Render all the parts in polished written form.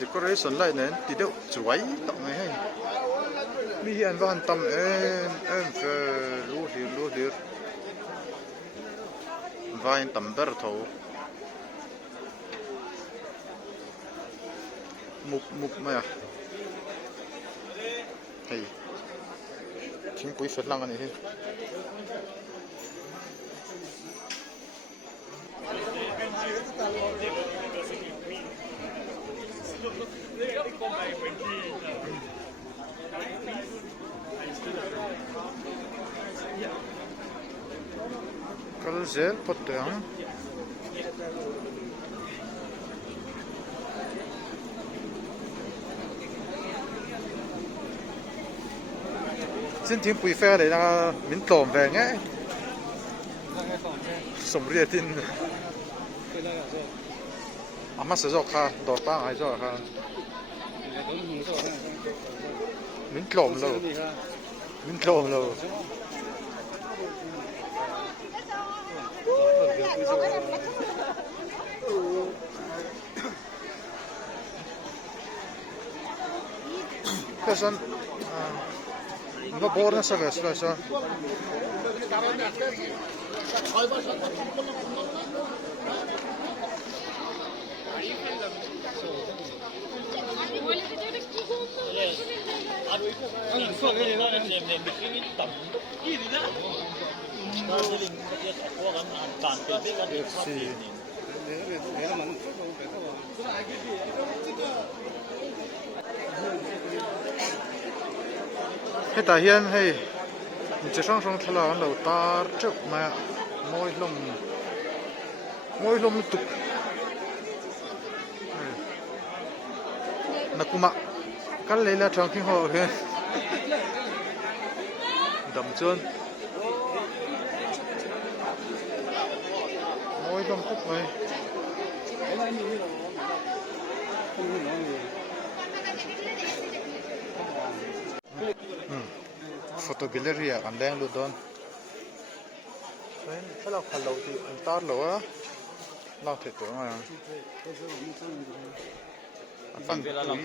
decoration lại nên thì đâu chuối tổng này hay mi hiện van tâm em về lúa đi vai tâm bờ thầu mục mà hay chính bụi phật lăng này hết kalau zel potong xin tiếng bụi phe này là miếng tôm về nghe sống riết tin mà sử dụng ha đổ ba hay rồi ha miếng tôm lâu cái son nó bor nó sao vậy sao cái tài hiền hay chỉ sang sang thằng nào đầu tar trước mà môi lông tục nè cũng mà cái này là trong khi họ cái đầm chân môi lông tục này photo gallery anh đang luôn đó cái là khăn lâu thì anh tar lâu á lâu thế tuổi mà phản đối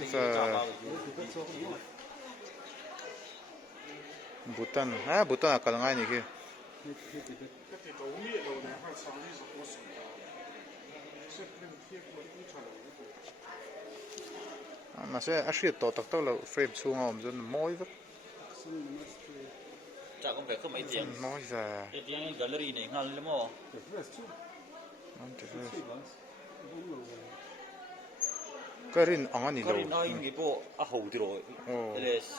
Bhutan Bhutan là ngay này kia mà sẽ actually tổ tắc là frame xuống ông dân môi vất chả có vẻ không mấy tiếng môi già cái tiếng gallery này ngon lắm không cái rin ông anh đi cái nói cái bộ hậu thì rồi Eres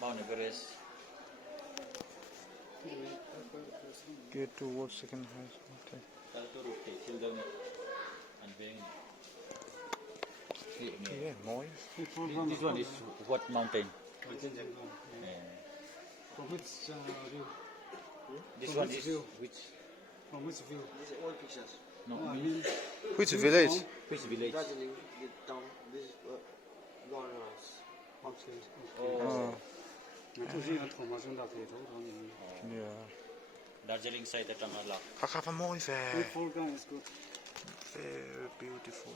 bao nhiêu Eres get to what second house cái tôi được kể siêu đông anh về yeah môi this one is what mountain From which view? this one is which From which view? These are all pictures. no I mean, which village which village Darjeeling, get down. This is Lawrence. oh tôi chỉ là thằng mà chúng ta thấy thôi. yeah Darjeeling side at Tangala khá môi về Full gun is good. very beautiful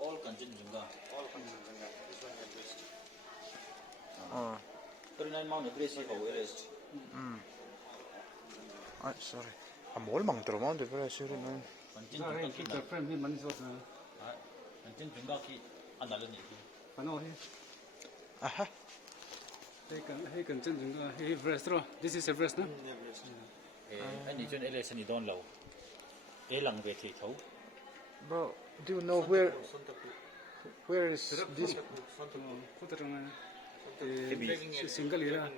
all Kanchenjunga All Kanchenjunga. This one is best. 39 Mount Everest is how Everest sorry mol mang tro mount Everest sure man Kanchenjunga ki The friend me money shot na. Kanchenjunga ki analan ni Ano he? aha Hey can Kanchenjunga. Hey Everest ro. This is Everest na. Everest. anh đi trên Everest ni don lâu lang về thì thấu bro do you know where is this Kota tanga. Single ila.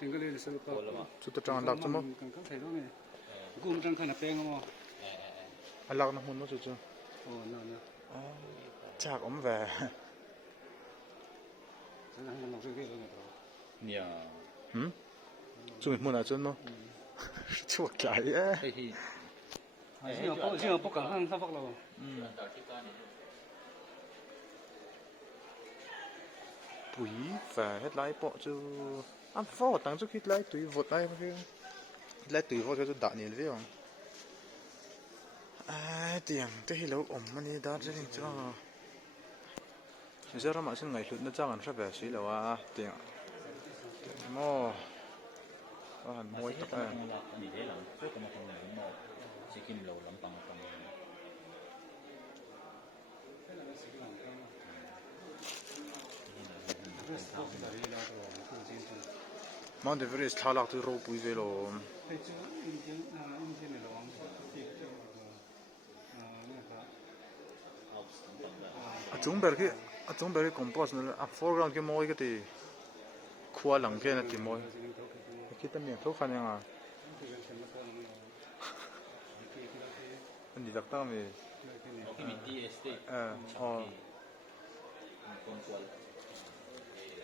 Single ila sa pa. chu ta tang dak chamo Kan kan thai ro ne. Gum tang khana peng mo. alak na hun no chu Oh no no. chak om về Sana han no se ke ro ne to. nia chu mi mun a chun no chu kai á hey hi Xin bốc cả hang sa bốc lo. bụi và hết lái bỏ chứ ăn phô tăng chút hết lái tùy vượt này mà kia lái tùy vượt cho đạn nhìn thấy không tiang te hi lo om mani Darjeeling cha Mizoram asin ngai hlut na chang an hra be si lo a tiang mo an moi tak a ni de lang ko ma thong na mo sikim lo lam pang pang Mount Everest thalak tu ro pui ve lo chung ber ki compost na a foreground ki moi ka ti khua lang ke na ti moi ki ta mi tho khan nga ani dak ta mi community estate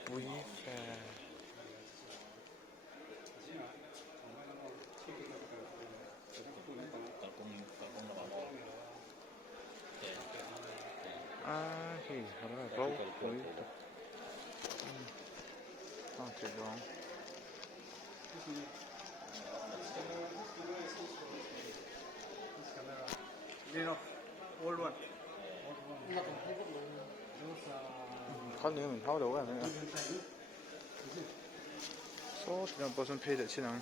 pui fa thì nó là rau với chỉ đó con nữa mình tháo đầu cái này số thì nó bao nhiêu phe để chi năng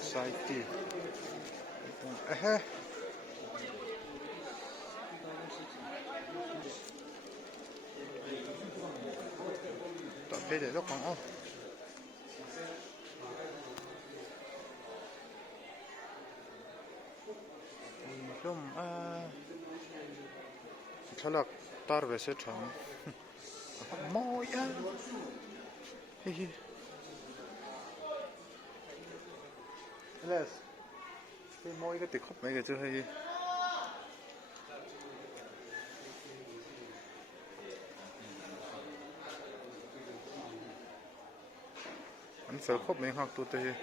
Society. Tập phê để lúc bằng Lum Thalak tar ve se thang moi a hi Les cái moi cái khóc mấy cái chứ hay anh phải khóc mấy học tụt đây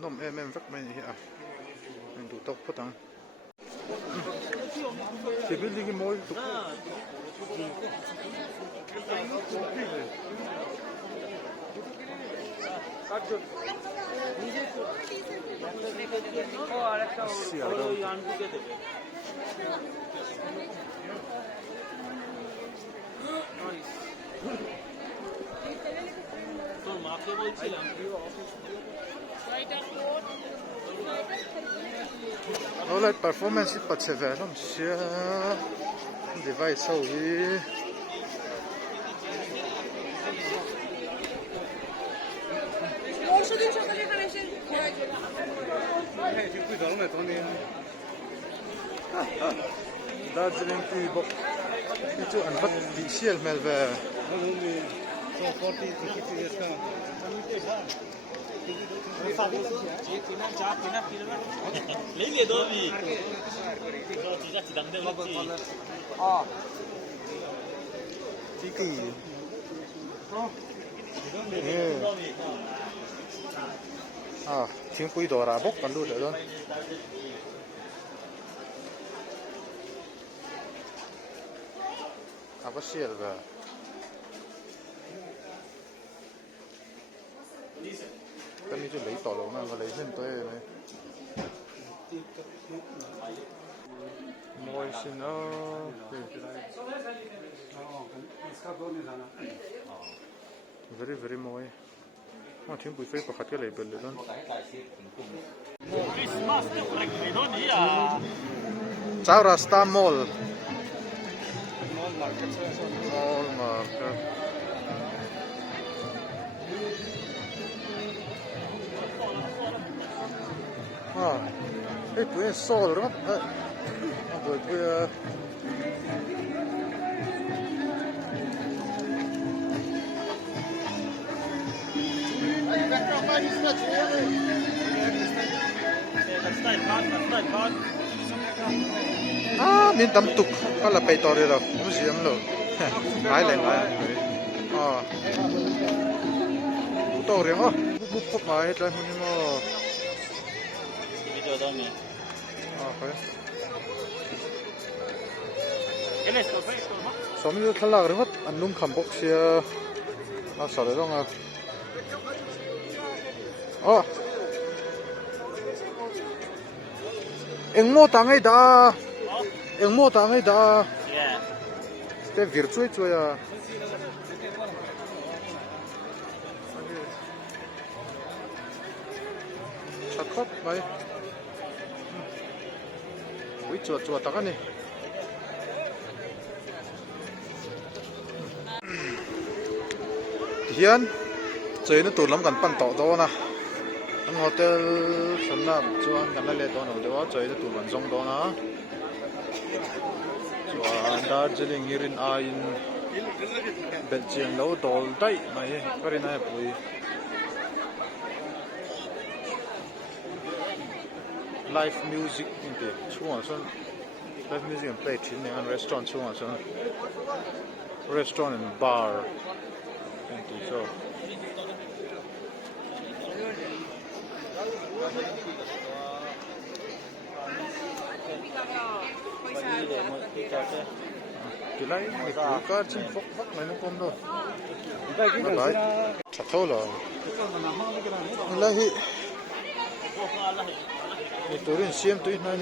nôm em vắt mấy à mình tụt tóc phút tăng thì biết đi cái môi tục All performance is but severe. I'm sure device so we. Darjeeling tea box. Itu anbat di sial melba. So 40 to 50 years ka. lấy liền đôi vì chỉ ra chỉ đằng đâu chỉ Tí kỳ. Tiếng quý đồ ra bốc còn luôn được luôn. Có xe rồi. Cái này cho lấy tỏ lỗ mà lấy thêm tới này. Môi xin nó. Very very môi. Mà tiếng bụi phê có khát cái lấy bền luôn. Chào Rasta Mall. Mall market. Cái bụi sò rồi đó. Bụi nín tắm tục có là bày tỏ đi đâu không gì lắm rồi lái lại to riêng á bút bút mà hết rồi nhưng mà video đó mi phải LS có phải không sống như thằng lạc rồi anh nung khẩm bốc xe sợ đấy không à em mua tang ấy đã yeah cái việc chui à chặt khóc vậy ui chuột tao cái này hiện chơi nó tụt lắm gần pan tàu đó nè anh hotel sân nam chuan gần đây đó nó đó chơi nó tụt gần sông đó nè chuan Darjeeling hirin ain Belgium lâu đổ tay này cái này bùi live music in the chuan son live music and play chin and restaurant chuan son restaurant and bar in the show cái này cái cá chín phốc này nó không đâu đấy chặt thâu rồi là hi tôi đến xem tôi nói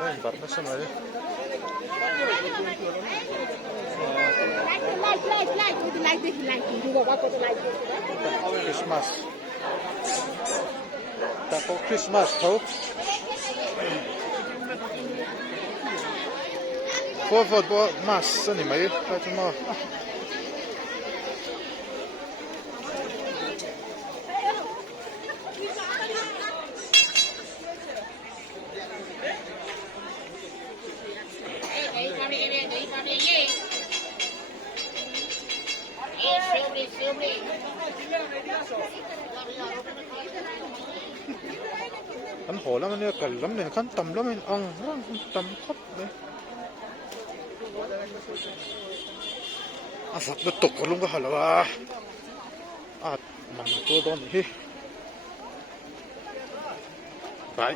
đây bắt nó xem rồi Christmas ta có Christmas thôi forward bo mass ni mai ta chuma anh hồ lắm anh cần lắm này khăn tầm lắm anh tầm khóc đấy phật nó tục luôn cái hả mầm tôi đó này phải